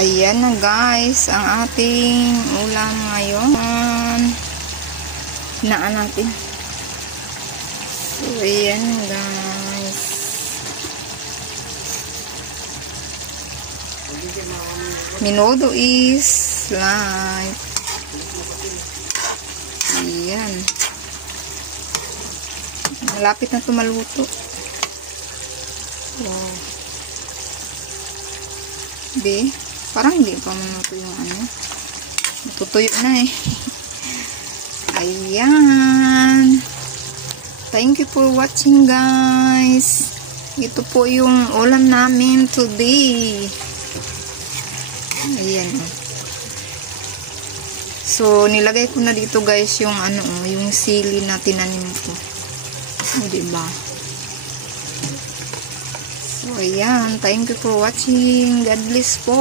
Ayan na guys, ang ating ulam ngayon. Hinaan natin. So, ayan guys. Menudo is like ayan. Malapit na ito maluto. Wow. Di, parang hindi pa maluto yung ano. Natutuyo na eh. Ayan. Thank you for watching guys. Ito po yung ulam namin today. Ayan. So, nilagay ko na dito guys yung ano, yung sili na tinanim ko. O, diba? So, ayan. Thank you for watching. God bless po.